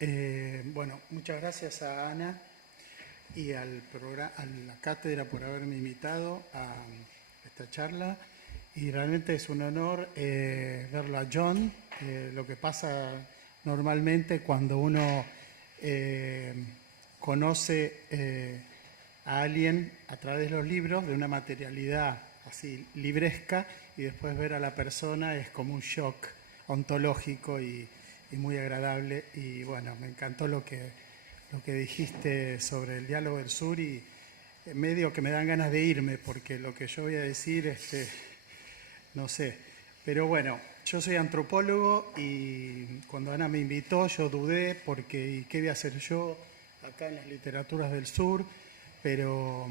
Bueno, muchas gracias a Ana y a la cátedra por haberme invitado a esta charla. Y realmente es un honor verlo a John. Lo que pasa normalmente cuando uno conoce a alguien a través de los libros de una materialidad así libresca, y después ver a la persona es como un shock ontológico y muy agradable. Y bueno, me encantó lo que dijiste sobre el diálogo del sur, y medio que me dan ganas de irme porque lo que yo voy a decir, no sé. Pero bueno, yo soy antropólogo y cuando Ana me invitó yo dudé porque ¿y qué voy a hacer yo acá en las literaturas del sur? Pero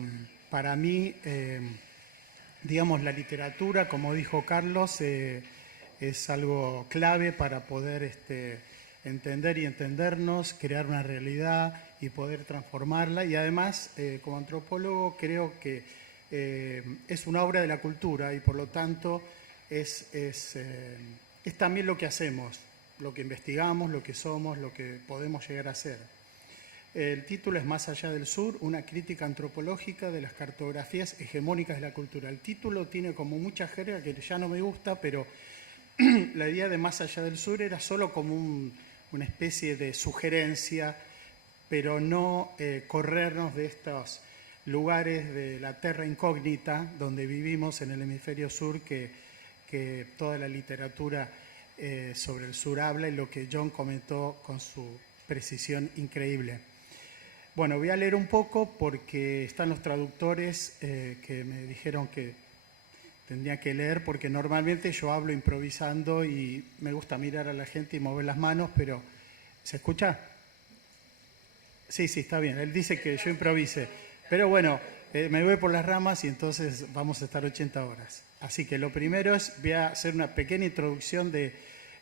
para mí, digamos, la literatura, como dijo Carlos, es algo clave para poder entender y entendernos, crear una realidad y poder transformarla. Y además, como antropólogo, creo que es una obra de la cultura y por lo tanto es también lo que hacemos, lo que investigamos, lo que somos, lo que podemos llegar a ser. El título es Más allá del sur, una crítica antropológica de las cartografías hegemónicas de la cultura. El título tiene como mucha jerga que ya no me gusta, pero la idea de Más allá del sur era solo como una especie de sugerencia, pero no corrernos de estos lugares de la terra incógnita donde vivimos en el hemisferio sur, que toda la literatura sobre el sur habla, y lo que John comentó con su precisión increíble. Bueno, voy a leer un poco porque están los traductores que me dijeron que tendría que leer, porque normalmente yo hablo improvisando y me gusta mirar a la gente y mover las manos, pero ¿se escucha? Sí, está bien. Él dice que yo improvise. Pero bueno, me voy por las ramas y entonces vamos a estar 80 horas. Así que lo primero es, voy a hacer una pequeña introducción de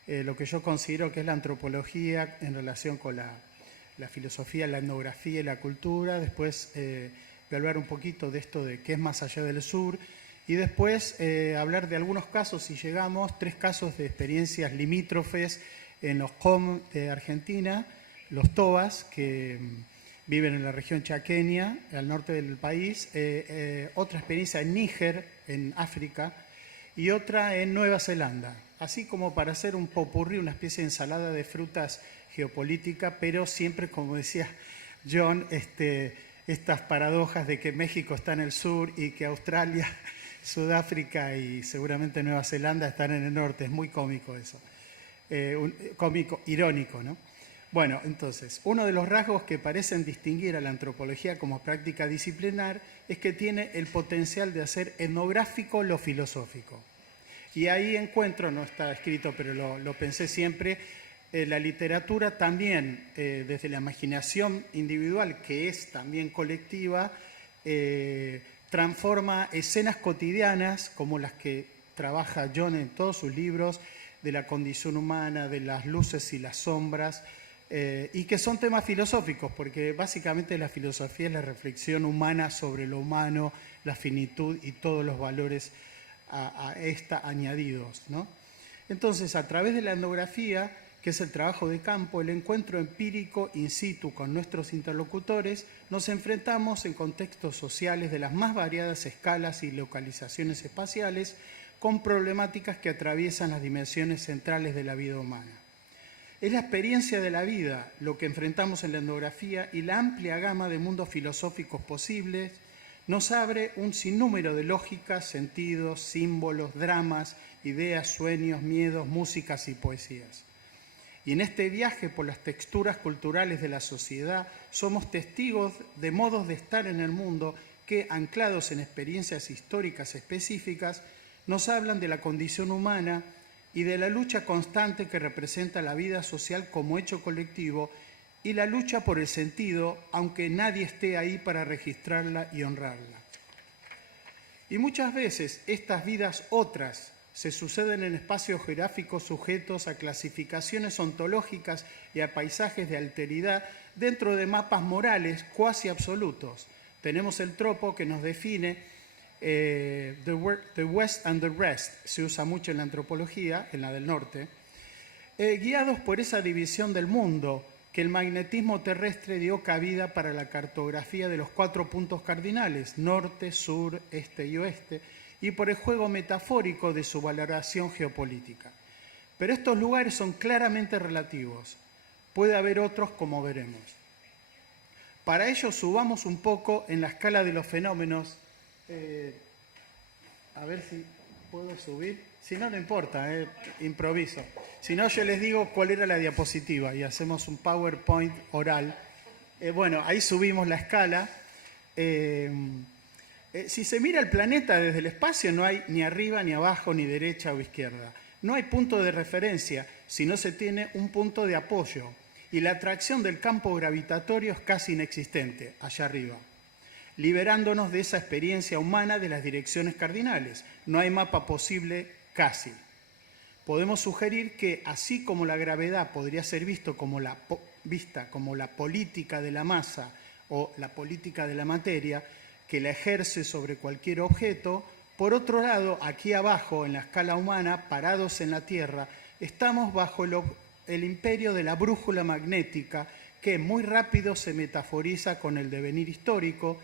lo que yo considero que es la antropología en relación con la filosofía, la etnografía y la cultura. Después voy a hablar un poquito de esto de qué es Más allá del sur. Y después hablar de algunos casos, si llegamos, 3 casos de experiencias limítrofes en los COM de Argentina, los Tobas, que viven en la región chaqueña, al norte del país, otra experiencia en Níger, en África, y otra en Nueva Zelanda. Así como para hacer un popurrí, una especie de ensalada de frutas geopolítica, pero siempre, como decía John, estas paradojas de que México está en el sur y que Australia, Sudáfrica y seguramente Nueva Zelanda están en el norte. Es muy cómico eso. Cómico, irónico, ¿no? Bueno, entonces, uno de los rasgos que parecen distinguir a la antropología como práctica disciplinar es que tiene el potencial de hacer etnográfico lo filosófico. Y ahí encuentro, no está escrito, pero lo pensé siempre, la literatura también, desde la imaginación individual, que es también colectiva, transforma escenas cotidianas, como las que trabaja John en todos sus libros, de la condición humana, de las luces y las sombras, y que son temas filosóficos, porque básicamente la filosofía es la reflexión humana sobre lo humano, la finitud y todos los valores a esta añadidos, ¿no? Entonces, a través de la etnografía, que es el trabajo de campo, el encuentro empírico in situ con nuestros interlocutores, nos enfrentamos en contextos sociales de las más variadas escalas y localizaciones espaciales, con problemáticas que atraviesan las dimensiones centrales de la vida humana. Es la experiencia de la vida lo que enfrentamos en la etnografía, y la amplia gama de mundos filosóficos posibles nos abre un sinnúmero de lógicas, sentidos, símbolos, dramas, ideas, sueños, miedos, músicas y poesías. Y en este viaje por las texturas culturales de la sociedad somos testigos de modos de estar en el mundo que, anclados en experiencias históricas específicas, nos hablan de la condición humana y de la lucha constante que representa la vida social como hecho colectivo, y la lucha por el sentido, aunque nadie esté ahí para registrarla y honrarla. Y muchas veces estas vidas otras se suceden en espacios geográficos sujetos a clasificaciones ontológicas y a paisajes de alteridad dentro de mapas morales cuasi absolutos. Tenemos el tropo que nos define the West and the Rest, se usa mucho en la antropología, en la del norte, guiados por esa división del mundo que el magnetismo terrestre dio cabida para la cartografía de los 4 puntos cardinales, norte, sur, este y oeste, y por el juego metafórico de su valoración geopolítica. Pero estos lugares son claramente relativos. Puede haber otros, como veremos. Para ello, subamos un poco en la escala de los fenómenos. A ver si puedo subir. Si no, no importa, improviso. Si no, yo les digo cuál era la diapositiva y hacemos un PowerPoint oral. Bueno, ahí subimos la escala. Si se mira el planeta desde el espacio, no hay ni arriba, ni abajo, ni derecha o izquierda. No hay punto de referencia, si no se tiene un punto de apoyo. Y la atracción del campo gravitatorio es casi inexistente, allá arriba, liberándonos de esa experiencia humana de las direcciones cardinales. No hay mapa posible casi. Podemos sugerir que, así como la gravedad podría ser vista como la política de la masa o la política de la materia, que la ejerce sobre cualquier objeto, por otro lado, aquí abajo, en la escala humana, parados en la Tierra, estamos bajo el imperio de la brújula magnética, que muy rápido se metaforiza con el devenir histórico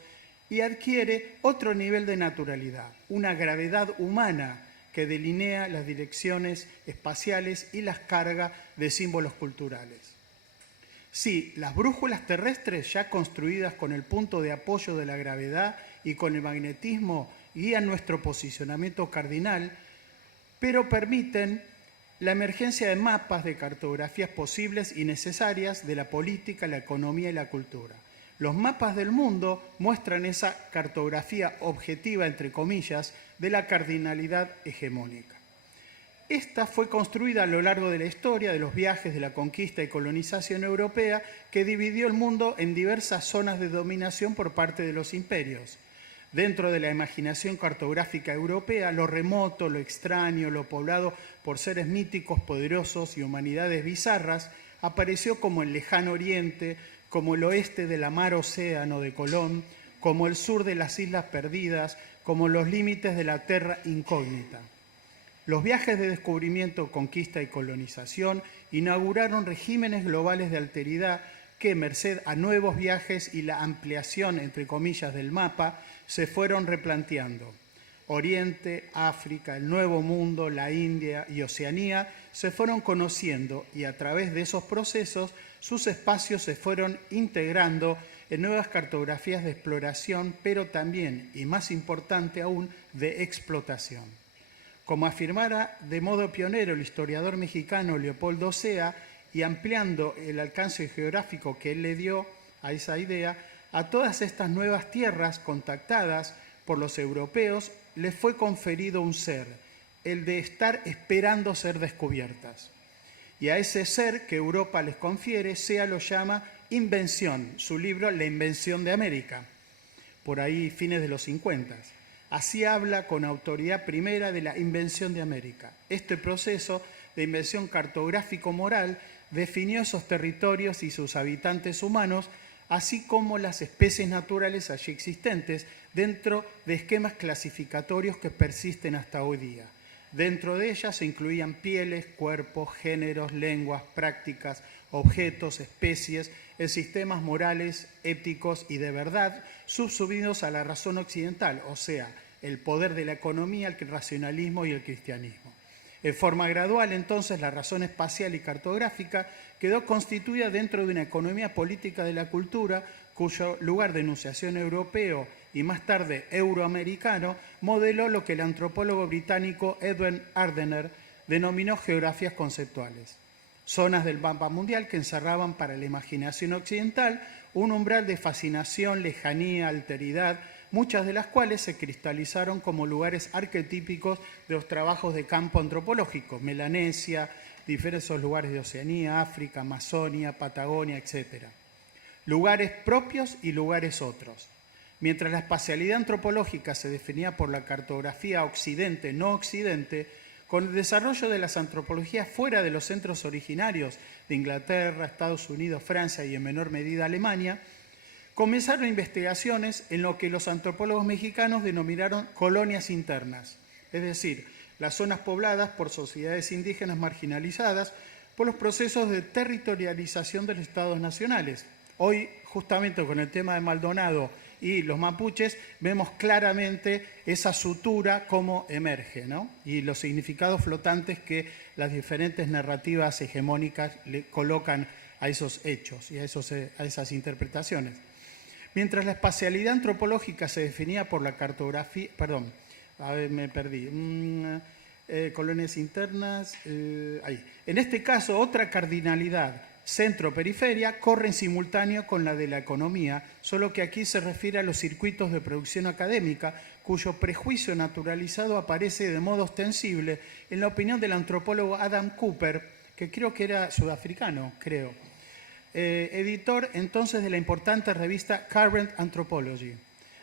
y adquiere otro nivel de naturalidad, una gravedad humana que delinea las direcciones espaciales y las carga de símbolos culturales. Sí, las brújulas terrestres, ya construidas con el punto de apoyo de la gravedad y con el magnetismo, guían nuestro posicionamiento cardinal, pero permiten la emergencia de mapas de cartografías posibles y necesarias de la política, la economía y la cultura. Los mapas del mundo muestran esa cartografía objetiva, entre comillas, de la cardinalidad hegemónica. Esta fue construida a lo largo de la historia de los viajes de la conquista y colonización europea, que dividió el mundo en diversas zonas de dominación por parte de los imperios. Dentro de la imaginación cartográfica europea, lo remoto, lo extraño, lo poblado por seres míticos, poderosos y humanidades bizarras, apareció como el lejano oriente, como el oeste de la mar océano de Colón, como el sur de las islas perdidas, como los límites de la terra incógnita. Los viajes de descubrimiento, conquista y colonización inauguraron regímenes globales de alteridad que, merced a nuevos viajes y la ampliación, entre comillas, del mapa, se fueron replanteando. Oriente, África, el Nuevo Mundo, la India y Oceanía se fueron conociendo y a través de esos procesos sus espacios se fueron integrando en nuevas cartografías de exploración, pero también, y más importante aún, de explotación. Como afirmara de modo pionero el historiador mexicano Leopoldo Sea, y ampliando el alcance geográfico que él le dio a esa idea, a todas estas nuevas tierras contactadas por los europeos les fue conferido un ser, el de estar esperando ser descubiertas. Y a ese ser que Europa les confiere, Sea lo llama invención, su libro La invención de América, por ahí fines de los 50. Así habla con autoridad primera de la invención de América. Este proceso de invención cartográfico-moral definió esos territorios y sus habitantes humanos, así como las especies naturales allí existentes, dentro de esquemas clasificatorios que persisten hasta hoy día. Dentro de ellas se incluían pieles, cuerpos, géneros, lenguas, prácticas, objetos, especies, en sistemas morales, éticos y de verdad, subsumidos a la razón occidental, o sea, el poder de la economía, el racionalismo y el cristianismo. En forma gradual, entonces, la razón espacial y cartográfica quedó constituida dentro de una economía política de la cultura, cuyo lugar de enunciación europeo y más tarde euroamericano modeló lo que el antropólogo británico Edwin Ardener denominó geografías conceptuales. Zonas del mapa mundial que encerraban para la imaginación occidental un umbral de fascinación, lejanía, alteridad, muchas de las cuales se cristalizaron como lugares arquetípicos de los trabajos de campo antropológico, Melanesia, diversos lugares de Oceanía, África, Amazonia, Patagonia, etc. Lugares propios y lugares otros. Mientras la espacialidad antropológica se definía por la cartografía occidente-no occidente, con el desarrollo de las antropologías fuera de los centros originarios de Inglaterra, Estados Unidos, Francia y en menor medida Alemania, comenzaron investigaciones en lo que los antropólogos mexicanos denominaron colonias internas, es decir, las zonas pobladas por sociedades indígenas marginalizadas, por los procesos de territorialización de los estados nacionales. Hoy, justamente con el tema de Maldonado y los mapuches, vemos claramente esa sutura cómo emerge, ¿no? Y los significados flotantes que las diferentes narrativas hegemónicas le colocan a esos hechos y a esas interpretaciones. Mientras la espacialidad antropológica se definía por la cartografía, perdón, a ver, me perdí, colonias internas, ahí. En este caso, otra cardinalidad, centro-periferia, corre en simultáneo con la de la economía, solo que aquí se refiere a los circuitos de producción académica, cuyo prejuicio naturalizado aparece de modo ostensible en la opinión del antropólogo Adam Cooper, que creo que era sudafricano, editor entonces de la importante revista Current Anthropology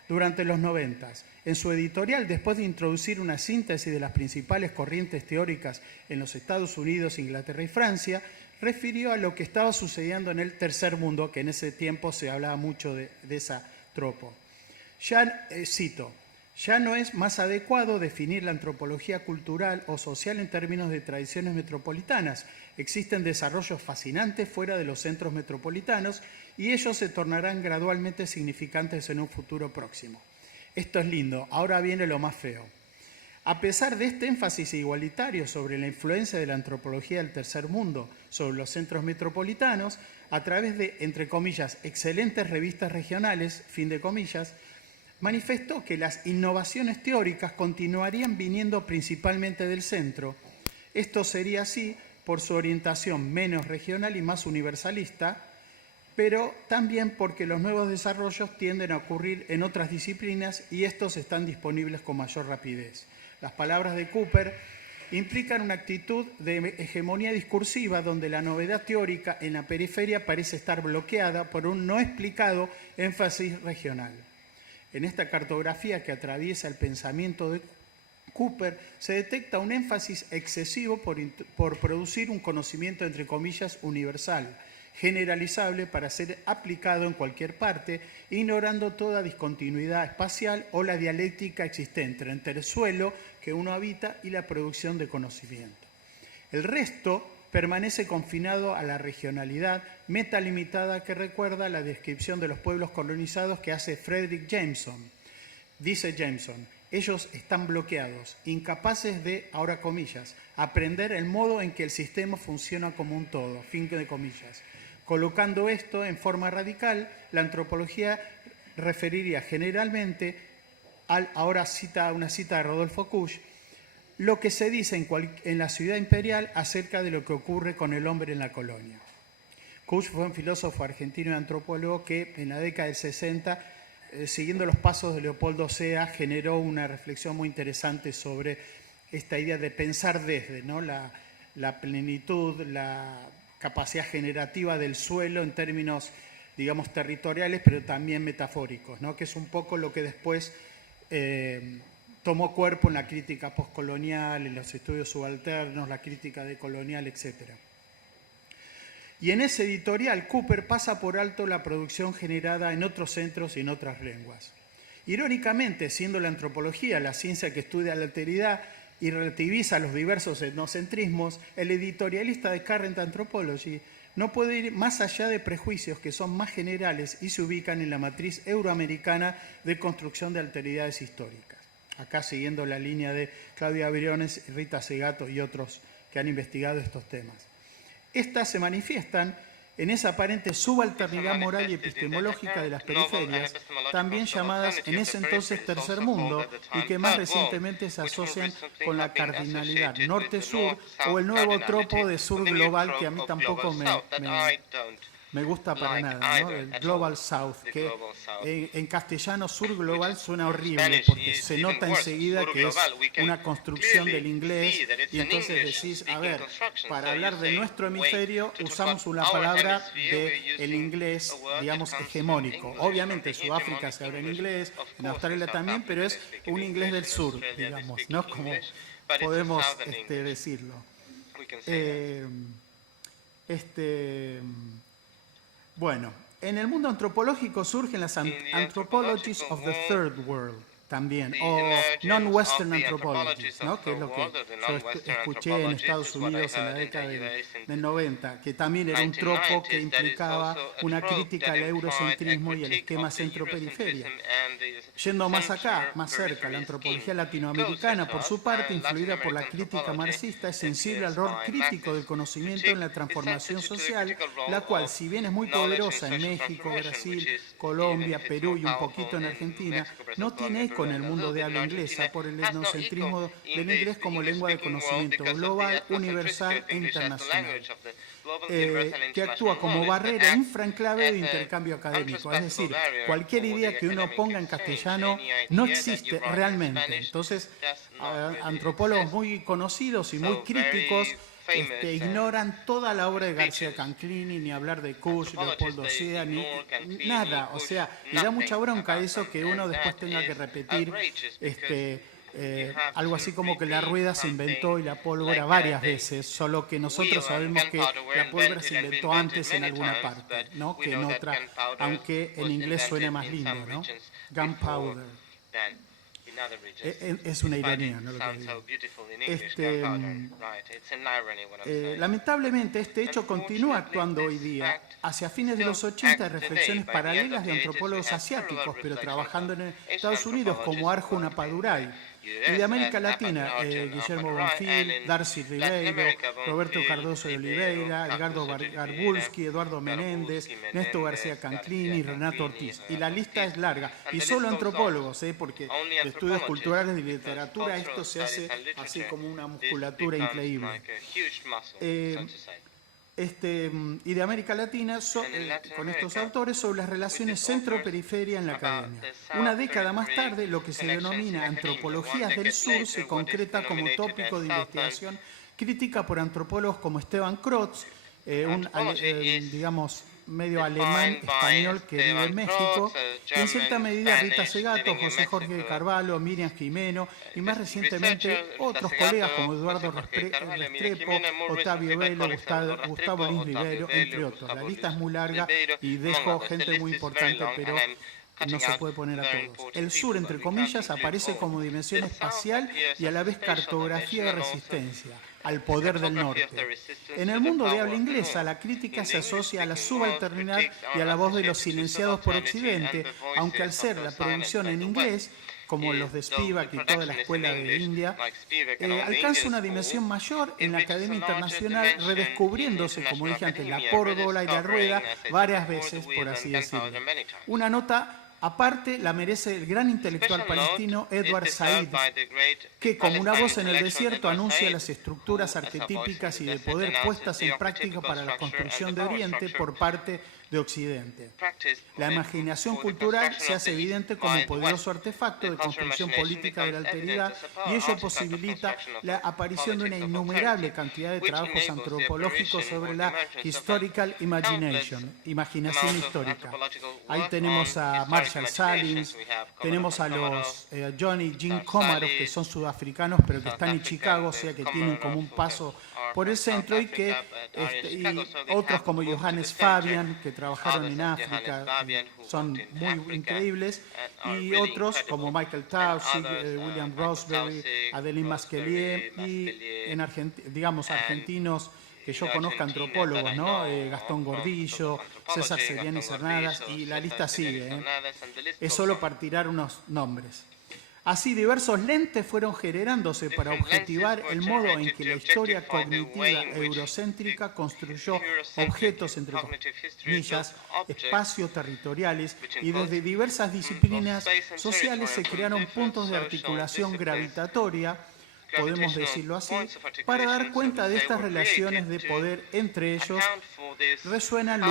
durante los 90. En su editorial, después de introducir una síntesis de las principales corrientes teóricas en los Estados Unidos, Inglaterra y Francia, refirió a lo que estaba sucediendo en el tercer mundo, que en ese tiempo se hablaba mucho de esa tropo. Cito, ya no es más adecuado definir la antropología cultural o social en términos de tradiciones metropolitanas. Existen desarrollos fascinantes fuera de los centros metropolitanos y ellos se tornarán gradualmente significantes en un futuro próximo. Esto es lindo, ahora viene lo más feo. A pesar de este énfasis igualitario sobre la influencia de la antropología del tercer mundo sobre los centros metropolitanos, a través de, entre comillas, excelentes revistas regionales, fin de comillas, manifestó que las innovaciones teóricas continuarían viniendo principalmente del centro. Esto sería así por su orientación menos regional y más universalista, pero también porque los nuevos desarrollos tienden a ocurrir en otras disciplinas y estos están disponibles con mayor rapidez. Las palabras de Cooper implican una actitud de hegemonía discursiva donde la novedad teórica en la periferia parece estar bloqueada por un no explicado énfasis regional. En esta cartografía que atraviesa el pensamiento de Cooper se detecta un énfasis excesivo por producir un conocimiento, entre comillas, universal, generalizable para ser aplicado en cualquier parte, ignorando toda discontinuidad espacial o la dialéctica existente entre el suelo que uno habita y la producción de conocimiento. El resto permanece confinado a la regionalidad metalimitada que recuerda la descripción de los pueblos colonizados que hace Frederick Jameson. Dice Jameson, ellos están bloqueados, incapaces de, ahora comillas, aprender el modo en que el sistema funciona como un todo, fin de comillas. Colocando esto en forma radical, la antropología referiría generalmente, ahora cita una cita de Rodolfo Kusch, lo que se dice en la ciudad imperial acerca de lo que ocurre con el hombre en la colonia. Kusch fue un filósofo argentino y antropólogo que en la década del 60, siguiendo los pasos de Leopoldo Sea, generó una reflexión muy interesante sobre esta idea de pensar desde, ¿no? la plenitud, la capacidad generativa del suelo en términos, digamos, territoriales, pero también metafóricos, ¿no? Que es un poco lo que después tomó cuerpo en la crítica postcolonial, en los estudios subalternos, la crítica decolonial, etc. Y en ese editorial, Cooper pasa por alto la producción generada en otros centros y en otras lenguas. Irónicamente, siendo la antropología la ciencia que estudia la alteridad y relativiza los diversos etnocentrismos, el editorialista de Current Anthropology no puede ir más allá de prejuicios que son más generales y se ubican en la matriz euroamericana de construcción de alteridades históricas. Acá siguiendo la línea de Claudia Briones, Rita Segato y otros que han investigado estos temas. Estas se manifiestan en esa aparente subalternidad moral y epistemológica de las periferias, también llamadas en ese entonces tercer mundo y que más recientemente se asocian con la cardinalidad norte-sur o el nuevo tropo de sur global que a mí tampoco me gusta para nada, ¿no? El Global South, que en castellano sur global suena horrible porque se nota enseguida que es una construcción del inglés y entonces decís, a ver, para hablar de nuestro hemisferio usamos una palabra del inglés, digamos, hegemónico. Obviamente en Sudáfrica se habla en inglés, en Australia también, pero es un inglés del sur, digamos, ¿no? Como podemos decirlo. Bueno, en el mundo antropológico surgen las Anthropologies of the Third World, también, o non-Western anthropologies, ¿no? Que es lo que yo escuché en Estados Unidos en la década del 90, que también era un tropo que implicaba una crítica al eurocentrismo y al esquema centro-periferia. Yendo más acá, más cerca, la antropología latinoamericana, por su parte, influida por la crítica marxista, es sensible al rol crítico del conocimiento en la transformación social, la cual, si bien es muy poderosa en México, Brasil, Colombia, Perú y un poquito en Argentina, no tiene eco en el mundo de habla inglesa por el etnocentrismo del inglés como lengua de conocimiento global, universal e internacional, que actúa como barrera infranclave de intercambio académico. Es decir, cualquier idea que uno ponga en castellano no existe realmente. Entonces, antropólogos muy conocidos y muy críticos ignoran toda la obra de García Canclini, ni hablar de Kusch, Leopoldo Sea, ni nada. O sea, le da mucha bronca eso que uno después tenga que repetir algo así como que la rueda se inventó y la pólvora varias veces, solo que nosotros sabemos que la pólvora se inventó antes en alguna parte, ¿no? Que en otra, aunque en inglés suena más lindo, ¿no? Gunpowder. Es una ironía, ¿no? Lo que digo. Lamentablemente, este hecho continúa actuando hoy día. Hacia fines de los 80, reflexiones paralelas de antropólogos asiáticos, pero trabajando en Estados Unidos, como Arjuna Padurai. Y de América Latina, Guillermo Bonfil, Darcy Ribeiro, Roberto Cardoso de Oliveira, Edgardo Garbulski, Eduardo Menéndez, Néstor García Canclini, Renato Ortiz. Y la lista es larga. Y solo antropólogos, porque de estudios culturales y literatura esto se hace así como una musculatura increíble. Y de América Latina, con estos autores, sobre las relaciones centro-periferia en la academia. Una década más tarde, lo que se denomina antropologías del sur se concreta como tópico de investigación crítica por antropólogos como Esteban Krotz, digamos, medio alemán, español que vive en México, y en cierta medida Rita Segato, José Jorge Carvalho, Miriam Jimeno, y más recientemente otros colegas como Eduardo Restrepo, Octavio Velo, Gustavo Lins Rivero, entre otros. La lista es muy larga y dejo gente muy importante, pero no se puede poner a todos. El sur, entre comillas, aparece como dimensión espacial y a la vez cartografía de resistencia al poder del norte. En el mundo de habla inglesa, la crítica se asocia a la subalternidad y a la voz de los silenciados por Occidente, aunque al ser la producción en inglés, como los de Spivak y toda la escuela de India, alcanza una dimensión mayor en la Academia Internacional, redescubriéndose, como dije antes, la pórvola y la rueda varias veces, por así decirlo. Una nota aparte la merece el gran intelectual palestino Edward Said, que como una voz en el desierto anuncia las estructuras arquetípicas y de poder puestas en práctica para la construcción de Oriente por parte de Occidente. La imaginación cultural se hace evidente como poderoso artefacto de construcción política de la alteridad y ello posibilita la aparición de una innumerable cantidad de trabajos antropológicos sobre la historical imagination, imaginación histórica. Ahí tenemos a Marshall Salins, tenemos a los Johnny y Jim Komarov, que son sudafricanos pero que están en Chicago, o sea que tienen como un paso por el centro, y que y otros como Johannes Fabian, que trabajaron en África, son muy increíbles, y otros como Michael Taussig, William Roseberry, Adeline Masquelier, y digamos argentinos que yo conozca, antropólogos, ¿no? Gastón Gordillo, César Seriani Cernadas, y la lista sigue. Es solo para tirar unos nombres. Así, diversos lentes fueron generándose para objetivar el modo en que la historia cognitiva eurocéntrica construyó objetos, entre comillas, espacios territoriales, y desde diversas disciplinas sociales se crearon puntos de articulación gravitatoria, podemos decirlo así, para dar cuenta de estas relaciones de poder entre ellos. Resuenan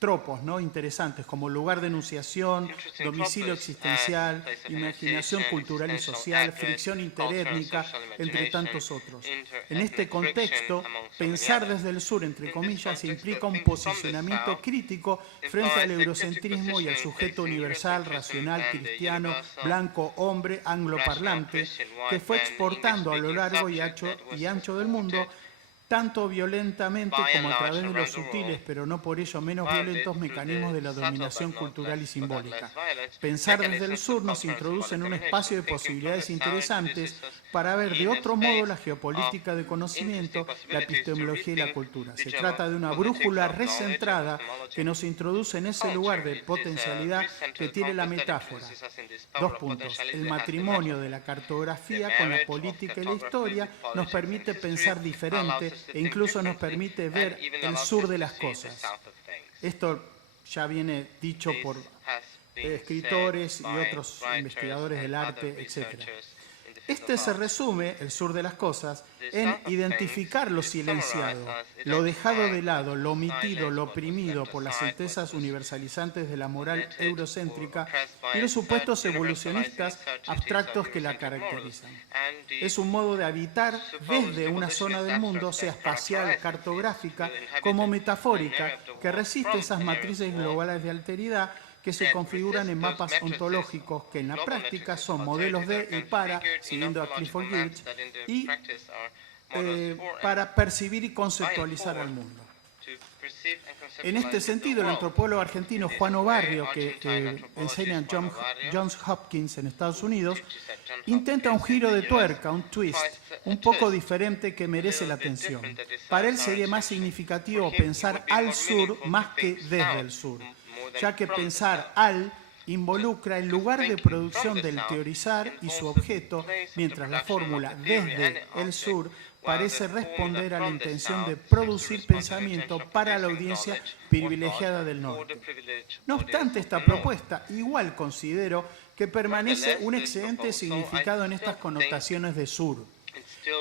tropos, ¿no? Interesantes, como lugar de enunciación, domicilio existencial, imaginación cultural y social, fricción interétnica, entre tantos otros. En este contexto, pensar desde el sur, entre comillas, implica un posicionamiento crítico frente al eurocentrismo y al sujeto universal, racional, cristiano, blanco, hombre, angloparlante, que fue exportando a lo largo y ancho del mundo tanto violentamente como a través de los sutiles, pero no por ello menos violentos, mecanismos de la dominación cultural y simbólica. Pensar desde el sur nos introduce en un espacio de posibilidades interesantes para ver de otro modo la geopolítica de conocimiento, la epistemología y la cultura. Se trata de una brújula recentrada que nos introduce en ese lugar de potencialidad que tiene la metáfora. 2 puntos. El matrimonio de la cartografía con la política y la historia nos permite pensar diferente e incluso nos permite ver el sur de las cosas. Esto ya viene dicho por escritores y otros investigadores del arte, etc. Este se resume, el sur de las cosas, en identificar lo silenciado, lo dejado de lado, lo omitido, lo oprimido por las certezas universalizantes de la moral eurocéntrica y los supuestos evolucionistas abstractos que la caracterizan. Es un modo de habitar desde una zona del mundo, sea espacial, cartográfica, como metafórica, que resiste esas matrices globales de alteridad que se configuran en mapas ontológicos que en la práctica son modelos de y para, siguiendo a Clifford Geertz, y para percibir y conceptualizar al mundo. En este sentido, el antropólogo argentino Juan Obarrio, que enseña en Johns Hopkins en Estados Unidos, intenta un giro de tuerca, un twist, un poco diferente que merece la atención. Para él sería más significativo pensar al sur más que desde el sur, ya que pensar al involucra el lugar de producción del teorizar y su objeto, mientras la fórmula desde el sur parece responder a la intención de producir pensamiento para la audiencia privilegiada del norte. No obstante esta propuesta, igual considero que permanece un excedente significado en estas connotaciones de sur,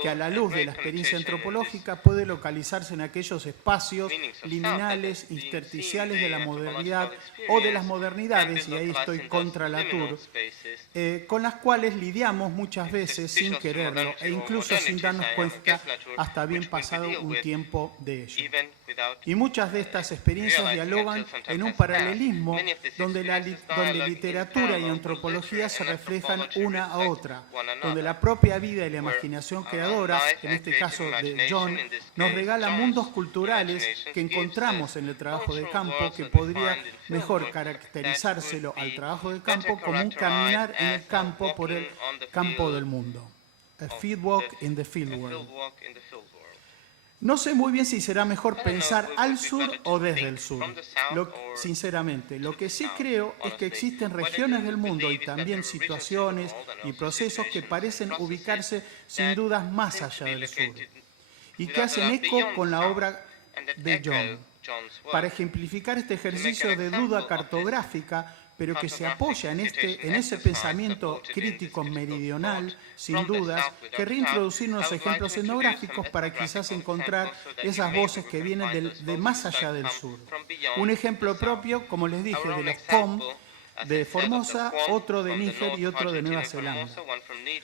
que a la luz de la experiencia antropológica puede localizarse en aquellos espacios liminales, intersticiales de la modernidad o de las modernidades, y ahí estoy contra Latour, con las cuales lidiamos muchas veces sin quererlo e incluso sin darnos cuenta hasta bien pasado un tiempo de ello. Y muchas de estas experiencias dialogan en un paralelismo donde literatura y antropología se reflejan una a otra, donde la propia vida y la imaginación creadora, en este caso de John, nos regala mundos culturales que encontramos en el trabajo de campo, que podría mejor caracterizárselo al trabajo de campo como un caminar en el campo por el campo del mundo. A field walk in the field world. No sé muy bien si será mejor pensar al sur o desde el sur. Sinceramente, lo que sí creo es que existen regiones del mundo y también situaciones y procesos que parecen ubicarse sin dudas más allá del sur y que hacen eco con la obra de John. Para ejemplificar este ejercicio de duda cartográfica, pero que se apoya en ese pensamiento crítico meridional, sin dudas, querría introducir unos ejemplos etnográficos para quizás encontrar esas voces que vienen de más allá del sur. Un ejemplo propio, como les dije, de los Com de Formosa, otro de Níger y otro de Nueva Zelanda.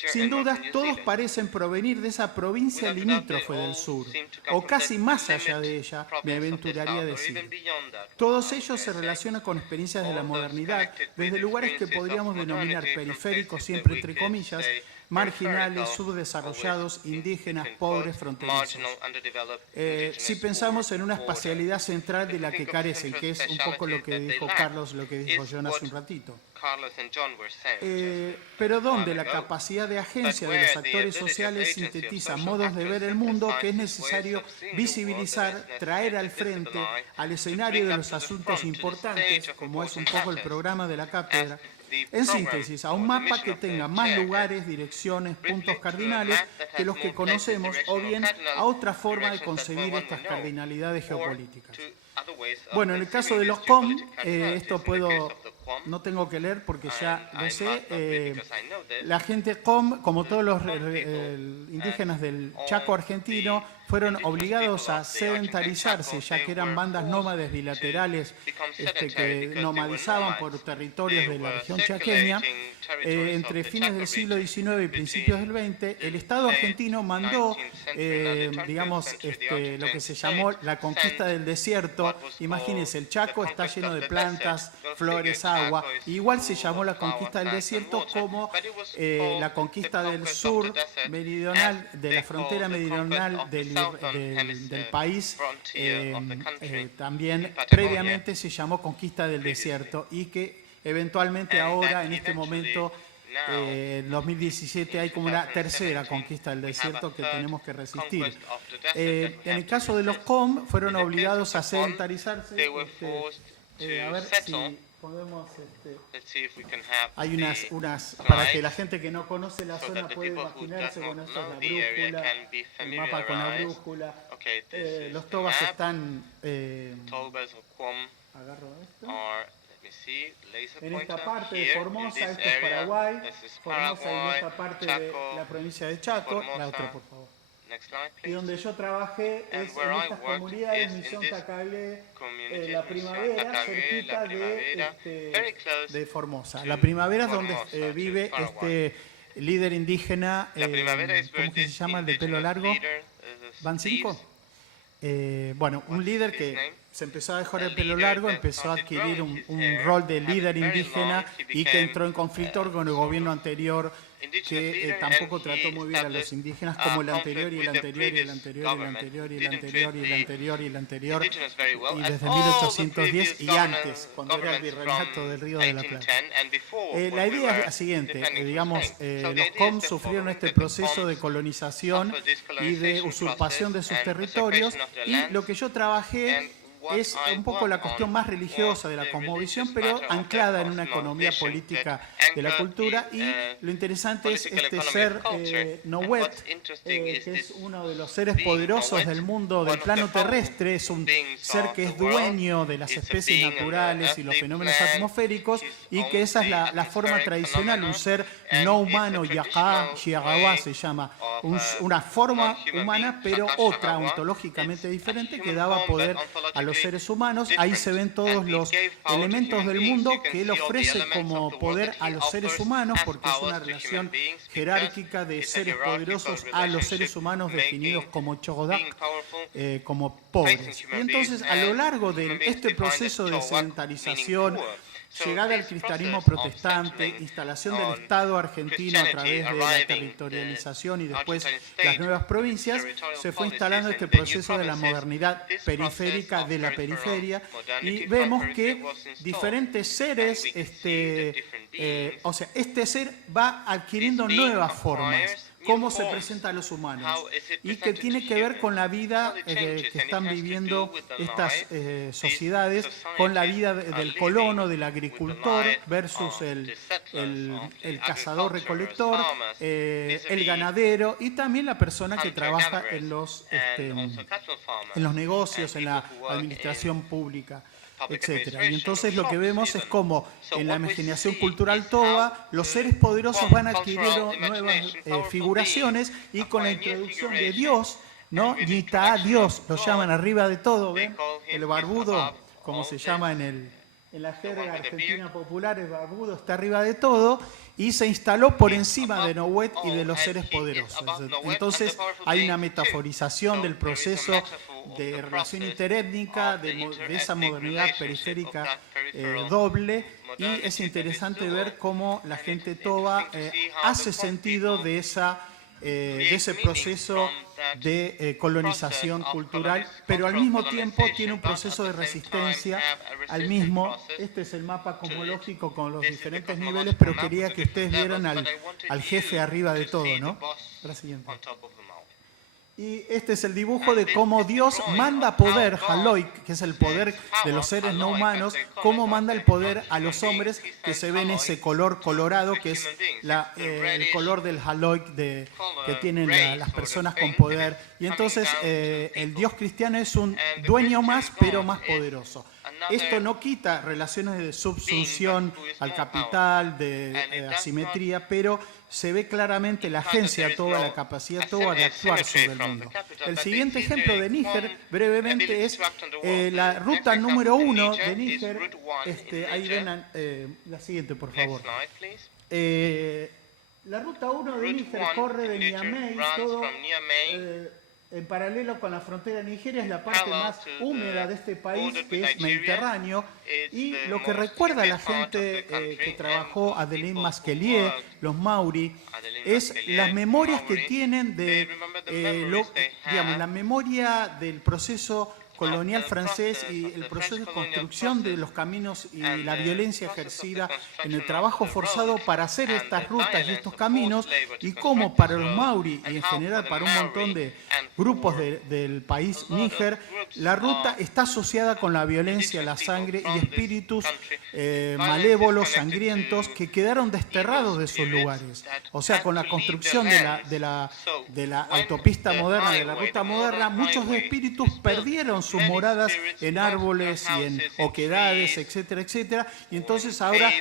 Sin dudas, todos parecen provenir de esa provincia limítrofe del sur, o casi más allá de ella, me aventuraría a decir. Todos ellos se relacionan con experiencias de la modernidad, desde lugares que podríamos denominar periféricos, siempre entre comillas, marginales, subdesarrollados, indígenas, pobres, fronterizos. Si pensamos en una espacialidad central de la que carecen, que es un poco lo que dijo Carlos, lo que dijo John hace un ratito. Pero donde la capacidad de agencia de los actores sociales sintetiza modos de ver el mundo que es necesario visibilizar, traer al frente, al escenario de los asuntos importantes, como es un poco el programa de la cátedra. En síntesis, a un mapa que tenga más lugares, direcciones, puntos cardinales que los que conocemos, o bien a otra forma de concebir estas cardinalidades geopolíticas. Bueno, en el caso de los Com, esto no tengo que leer porque ya lo sé. La gente Com, como todos los indígenas del Chaco argentino, fueron obligados a sedentarizarse, ya que eran bandas nómades bilaterales que nomadizaban por territorios de la región chaqueña, entre fines del siglo XIX y principios del XX, el Estado argentino mandó, digamos, lo que se llamó la conquista del desierto. Imagínense, el Chaco está lleno de plantas, flores, agua. Igual se llamó la conquista del desierto como la conquista del sur meridional, de la frontera meridional del país. También previamente se llamó conquista del desierto y que eventualmente ahora, en este momento, en 2017, hay como una tercera conquista del desierto que tenemos que resistir. En el caso de los COM, fueron obligados a sedentarizarse. A ver si podemos... hay unas para que la gente que no conoce la zona pueda imaginarse. Bueno, esto es la brújula, el mapa con la brújula. Los tobas están... agarro esto. En esta parte de Formosa, esto es Paraguay, Formosa, y en esta parte de la provincia de Chaco, la otra por favor. Y donde yo trabajé es en estas comunidades, Misión Tacaglé, la Primavera, cerquita de Formosa. La Primavera es donde vive este líder indígena, ¿cómo que se llama? El de pelo largo, ¿Van 5? Bueno, un líder que se empezó a dejar el pelo largo, empezó a adquirir un rol de líder indígena y que entró en conflicto con el gobierno anterior, que tampoco trató muy bien a los indígenas, como el anterior y el anterior y el anterior y el anterior y el anterior y el anterior y el anterior, y desde 1810 y antes, cuando era el virreinato del Río de la Plata. La idea es la siguiente, digamos, los COM sufrieron este proceso de colonización y de usurpación de sus territorios, y lo que yo trabajé es un poco la cuestión más religiosa de la cosmovisión, pero anclada en una economía política de la cultura. Y lo interesante es este ser Nowet, que es uno de los seres poderosos del mundo, del plano terrestre. Es un ser que es dueño de las especies naturales y los fenómenos atmosféricos, y que esa es la forma tradicional, un ser no humano, Yagawa se llama, una forma humana, pero otra, ontológicamente diferente, que daba poder a los seres humanos. Ahí se ven todos los elementos del mundo que él ofrece como poder a los seres humanos, porque es una relación jerárquica de seres poderosos a los seres humanos definidos como chogodak, como pobres. Y entonces, a lo largo de este proceso de sedentarización, llegada al cristianismo protestante, instalación del Estado argentino a través de la territorialización y después las nuevas provincias, se fue instalando este proceso de la modernidad periférica de la periferia, y vemos que diferentes seres, o sea, este ser va adquiriendo nuevas formas, cómo se presenta a los humanos, y que tiene que ver con la vida que están viviendo estas sociedades, con la vida del colono, del agricultor versus el cazador-recolector, el ganadero, y también la persona que trabaja en los negocios, en la administración pública, etcétera. Y entonces lo que vemos es cómo en la imaginación cultural toda los seres poderosos van adquiriendo nuevas figuraciones, y con la introducción de Dios, ¿no? Nita, Dios, lo llaman arriba de todo, ¿ven? El barbudo, como se llama en la jerga argentina popular, el barbudo está arriba de todo, y se instaló por encima de Nowet y de los seres poderosos. Entonces hay una metaforización del proceso de relación interétnica, de esa modernidad periférica doble, y es interesante ver cómo la gente toba hace sentido de ese proceso de colonización cultural, pero al mismo tiempo tiene un proceso de resistencia al mismo. Este es el mapa cosmológico con los diferentes niveles, pero quería que ustedes vieran al jefe arriba de todo, ¿no? La siguiente. Y este es el dibujo de cómo Dios manda poder, Haloik, que es el poder de los seres no humanos, cómo manda el poder a los hombres, que se ve en ese color colorado, que es el color del Haloik que tienen las personas con poder. Y entonces el Dios cristiano es un dueño más, pero más poderoso. Esto no quita relaciones de subsunción al capital, de asimetría, pero se ve claramente la agencia toda, la capacidad toda de actuar sobre el mundo. El siguiente ejemplo de Níger, brevemente, es la ruta número 1 de Níger. Ahí ven la siguiente, por favor. La ruta 1 de Níger corre de Niamey, todo en paralelo con la frontera de Nigeria, es la parte más húmeda de este país, que es mediterráneo, y lo que recuerda a la gente que trabajó, Adeline Masquelier, los Mauri, es las memorias que tienen de, digamos, la memoria del proceso colonial francés y el proceso de construcción de los caminos y la violencia ejercida en el trabajo forzado para hacer estas rutas y estos caminos, y cómo para los Mauri y en general para un montón de grupos del país Níger, la ruta está asociada con la violencia, la sangre y espíritus malévolos, sangrientos, que quedaron desterrados de esos lugares. O sea, con la construcción de la autopista moderna, de la ruta moderna, muchos espíritus perdieron sus moradas en árboles y en oquedades, etcétera, etcétera, y entonces ahora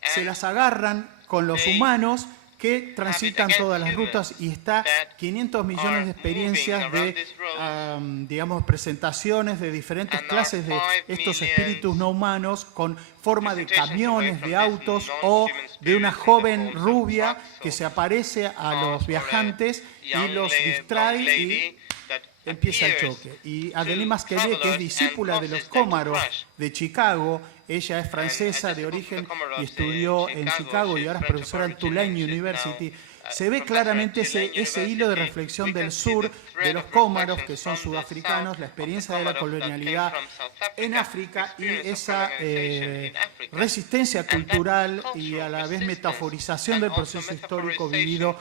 se las agarran con los humanos que transitan todas las rutas, y está 500 millones de experiencias de, digamos, presentaciones de diferentes clases de estos espíritus no humanos con forma de camiones, de autos, o de una joven rubia que se aparece a los viajantes y los distrae y empieza el choque. Y Adeline Masquelier, que es discípula de los Cómaros de Chicago, ella es francesa de origen y estudió en Chicago y ahora es profesora en Tulane University, se ve claramente ese hilo de reflexión del sur, de los Cómaros, que son sudafricanos, la experiencia de la colonialidad en África y esa resistencia cultural y a la vez metaforización del proceso histórico vivido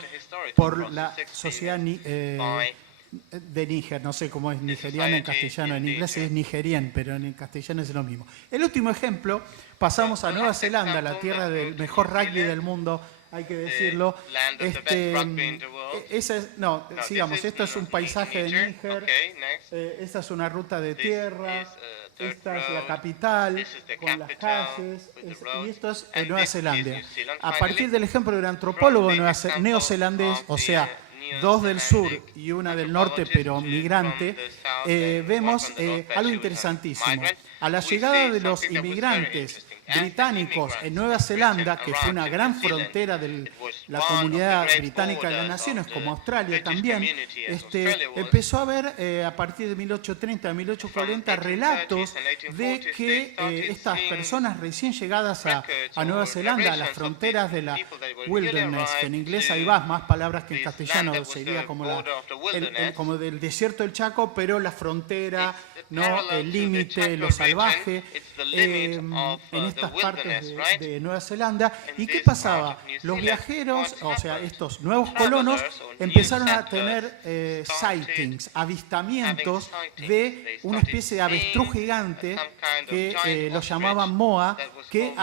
por la sociedad de Níger, no sé cómo es nigeriana en castellano, en inglés es nigerian, pero en castellano es lo mismo. El último ejemplo, pasamos a Nueva Zelanda, la tierra del mejor rugby del mundo, hay que decirlo. Sigamos, esto es un paisaje de Níger, esta es una ruta de tierra, esta es la capital, con las calles, y esto es Nueva Zelanda. A partir del ejemplo del antropólogo neozelandés, o sea, dos del sur y una del norte, pero migrante, vemos algo interesantísimo. A la llegada de los inmigrantes británicos en Nueva Zelanda, que fue una gran frontera de la comunidad británica de las naciones, como Australia también, empezó a haber a partir de 1830 a 1840 relatos de que estas personas recién llegadas a Nueva Zelanda, a las fronteras de la wilderness, que en inglés hay más palabras que en castellano sería como, como del desierto del Chaco, pero la frontera, no el límite, lo salvaje, en estas partes de Nueva Zelanda. ¿Y qué pasaba? Los viajeros, o sea, estos nuevos colonos, empezaron a tener sightings, avistamientos de una especie de avestruz gigante que lo llamaban Moa, que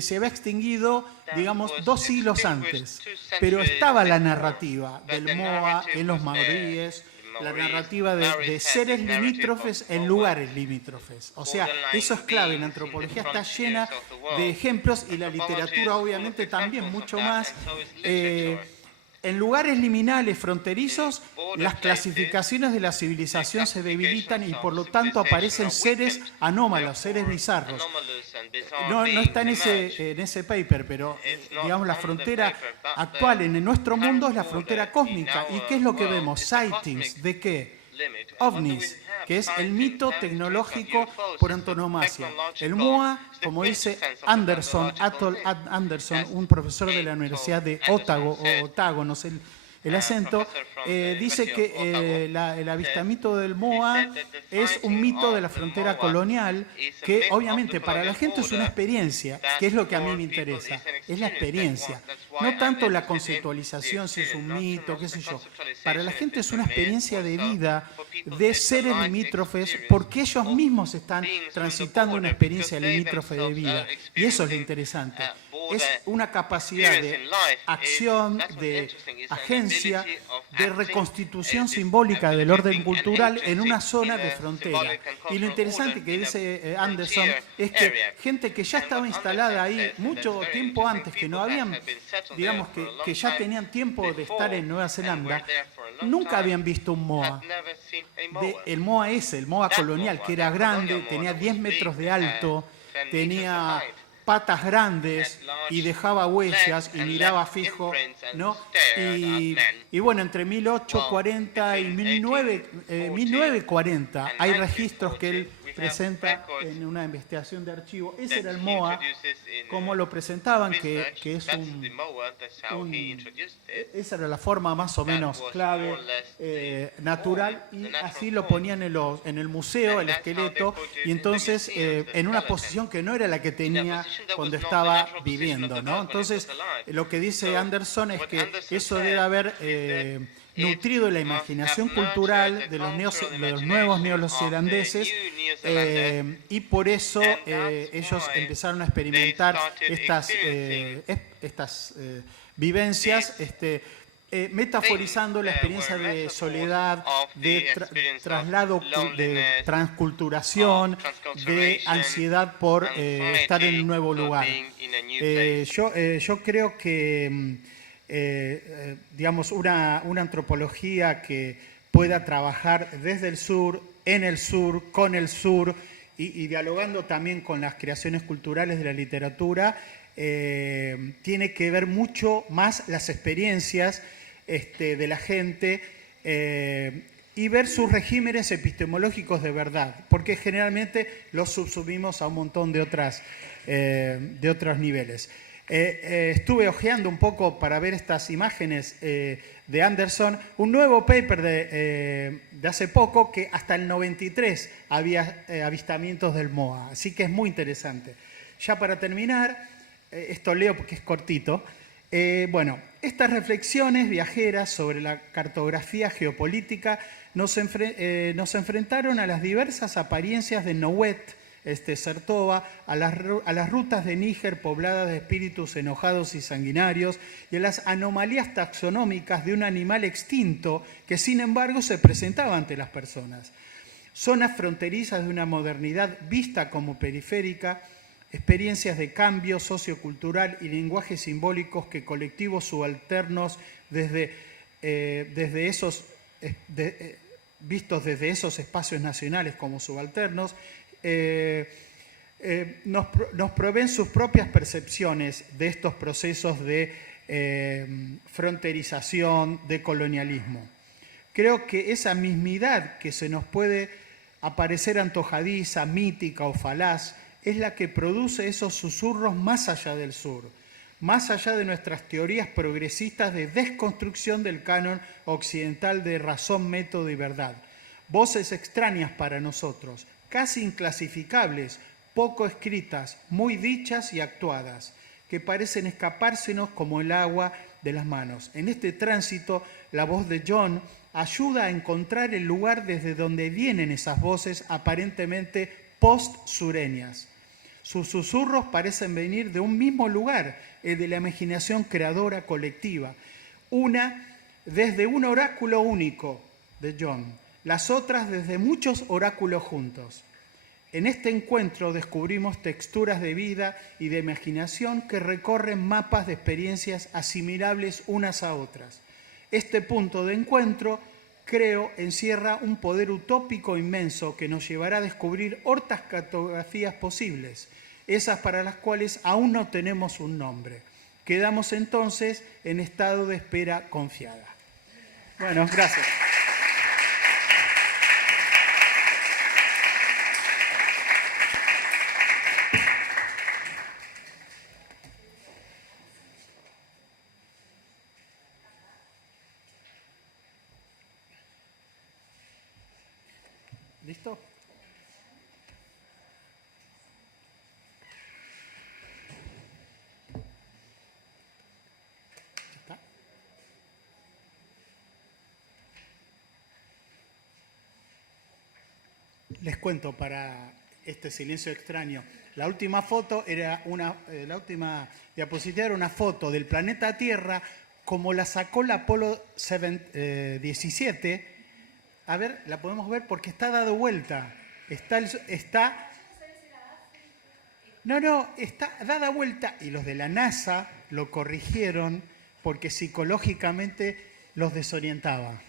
se había extinguido, digamos, 2 siglos antes. Pero estaba la narrativa del Moa en los maoríes, la narrativa de seres limítrofes en lugares limítrofes. O sea, eso es clave. La antropología está llena de ejemplos y la literatura obviamente también mucho más. En lugares liminales fronterizos, las clasificaciones de la civilización se debilitan y por lo tanto aparecen seres anómalos, seres bizarros. No está en ese paper, pero digamos la frontera actual en nuestro mundo es la frontera cósmica. ¿Y qué es lo que vemos? Sightings, ¿de qué? OVNIs, que es el mito tecnológico por antonomasia. El MOA, como dice Athol Anderson, un profesor de la Universidad de Otago, no sé el acento, dice que el avistamiento del MOA es un mito de la frontera colonial que obviamente para la gente es una experiencia, que es lo que a mí me interesa, es la experiencia. No tanto la conceptualización, si es un mito, qué sé yo. Para la gente es una experiencia de vida, de seres limítrofes, porque ellos mismos están transitando una experiencia limítrofe de vida. Y eso es lo interesante. es una capacidad de acción, de agencia, de reconstitución simbólica del orden cultural en una zona de frontera. Y lo interesante que dice Anderson es que gente que ya estaba instalada ahí mucho tiempo antes, que no habían, digamos, que ya tenían tiempo de estar en Nueva Zelanda, nunca habían visto un MOA. El MOA ese, el MOA colonial, que era grande, tenía 10 metros de alto, tenía patas grandes y dejaba huellas y miraba fijo, ¿no? Y bueno, entre 1840 y 1940 hay registros que él presenta en una investigación de archivo. Ese era el MOA, como lo presentaban, que es esa era la forma más o menos clave, natural, y así lo ponían en el museo, el esqueleto, y entonces en una posición que no era la que tenía cuando estaba viviendo, ¿no? Entonces, lo que dice Anderson es que eso debe haber nutrido la imaginación cultural de los nuevos neozelandeses, y por eso ellos empezaron a experimentar estas vivencias, metaforizando la experiencia de soledad, de traslado, de transculturación, de ansiedad por estar en un nuevo lugar. Yo creo que, digamos, una antropología que pueda trabajar desde el sur, en el sur, con el sur, y dialogando también con las creaciones culturales de la literatura, tiene que ver mucho más las experiencias de la gente, y ver sus regímenes epistemológicos de verdad, porque generalmente los subsumimos a un montón de otros niveles. Estuve hojeando un poco para ver estas imágenes de Anderson, un nuevo paper de hace poco, que hasta el 93 había avistamientos del MOA, así que es muy interesante. Ya para terminar, esto leo porque es cortito. Bueno, estas reflexiones viajeras sobre la cartografía geopolítica nos enfrentaron a las diversas apariencias de Nowet, Sertova, a las rutas de Níger pobladas de espíritus enojados y sanguinarios, y a las anomalías taxonómicas de un animal extinto que, sin embargo, se presentaba ante las personas. Zonas fronterizas de una modernidad vista como periférica, experiencias de cambio sociocultural y lenguajes simbólicos que colectivos subalternos vistos desde esos espacios nacionales como subalternos, nos proveen sus propias percepciones de estos procesos de fronterización, de colonialismo. Creo que esa mismidad que se nos puede aparecer antojadiza, mítica o falaz, es la que produce esos susurros más allá del sur, más allá de nuestras teorías progresistas de desconstrucción del canon occidental de razón, método y verdad. Voces extrañas para nosotros, casi inclasificables, poco escritas, muy dichas y actuadas, que parecen escapársenos como el agua de las manos. En este tránsito, la voz de John ayuda a encontrar el lugar desde donde vienen esas voces aparentemente post-sureñas. Sus susurros parecen venir de un mismo lugar, el de la imaginación creadora colectiva. Una desde un oráculo único de John, las otras desde muchos oráculos juntos. En este encuentro descubrimos texturas de vida y de imaginación que recorren mapas de experiencias asimilables unas a otras. Este punto de encuentro, creo, encierra un poder utópico inmenso que nos llevará a descubrir otras cartografías posibles, esas para las cuales aún no tenemos un nombre. Quedamos entonces en estado de espera confiada. Bueno, gracias. ¿Listo? ¿Está? Les cuento, para este silencio extraño. La última foto era la última diapositiva era una foto del planeta Tierra como la sacó la Apolo 17. A ver, la podemos ver porque está dado vuelta. Está dada vuelta y los de la NASA lo corrigieron porque psicológicamente los desorientaba.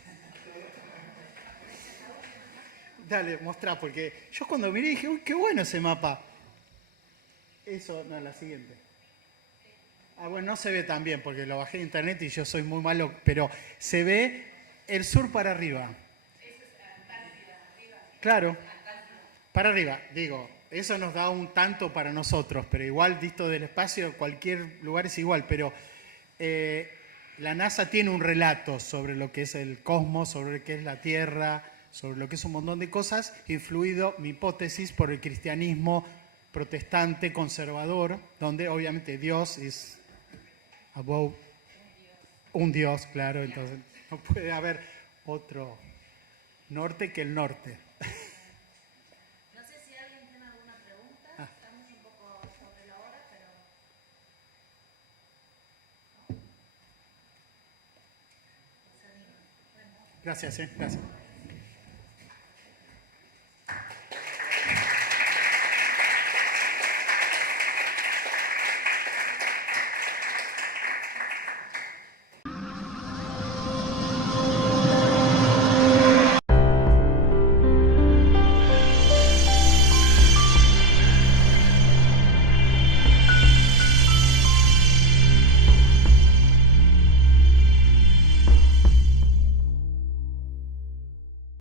Dale, mostrá, porque yo cuando miré dije, uy, qué bueno ese mapa. Eso, no, la siguiente. Bueno, no se ve tan bien porque lo bajé de internet y yo soy muy malo, pero se ve el sur para arriba. Claro, para arriba, digo, eso nos da un tanto para nosotros, pero igual, visto del espacio, cualquier lugar es igual, pero la NASA tiene un relato sobre lo que es el cosmos, sobre lo que es la Tierra, sobre lo que es un montón de cosas, influido, mi hipótesis, por el cristianismo protestante, conservador, donde obviamente Dios es above, un Dios, claro, entonces no puede haber otro norte que el norte. No sé si alguien tiene alguna pregunta, estamos un poco sobre la hora, pero... ¿no? Gracias, gracias.